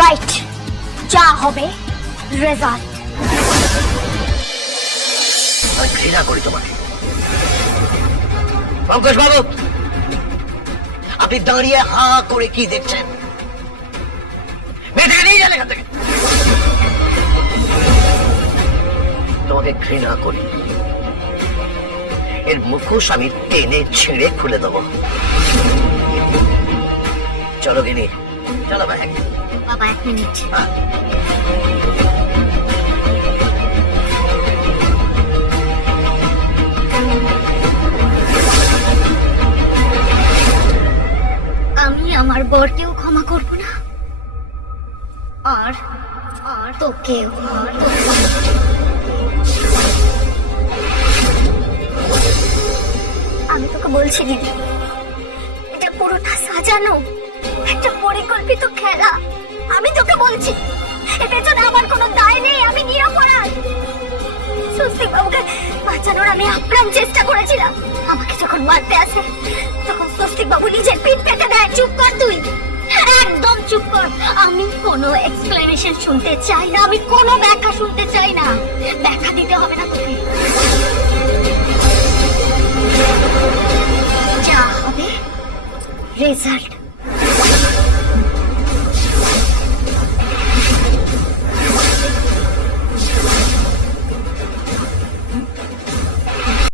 Right, যা হবে result. আমি ঘৃণা করি তোমাকে। পঙ্কজ বাবু, আপনি দাঁড়িয়ে হা করে কি দেখছেন? মেয়েটাকে নিয়ে যান এখান থেকে। তোমাকে ঘৃণা করি। এর মুখোশ আমি টেনে ছিঁড়ে খুলে দেবো। চলো গিনি, চলো ভাই। বাবা 1 মিনিট। আমি আমার বরকেও ক্ষমা করব না, আর আর তোকেও। আমি তোকে বলছি দিদি, এটা পুরোটা সাজানো একটা পরিকল্পিত খেলা। আমি তোকে বলছি, এর পেছনে আমার কোনো দায় নেই, আমি নিরপরাধ। স্বস্তিক বাবুকে বাঁচানোর আমি আপ্রাণ চেষ্টা করেছিলাম। আমাকে যখন মারতে আসে তখন স্বস্তিক বাবু নিজের পিঠ পেতে দেয়। চুপ কর তুই, একদম চুপ কর। আমি কোনো এক্সপ্লেনেশন শুনতে চাই না, আমি কোনো ব্যাখ্যা শুনতে চাই না। ব্যাখ্যা দিতে হবে না তোকে, যা হবে রেজাল্ট।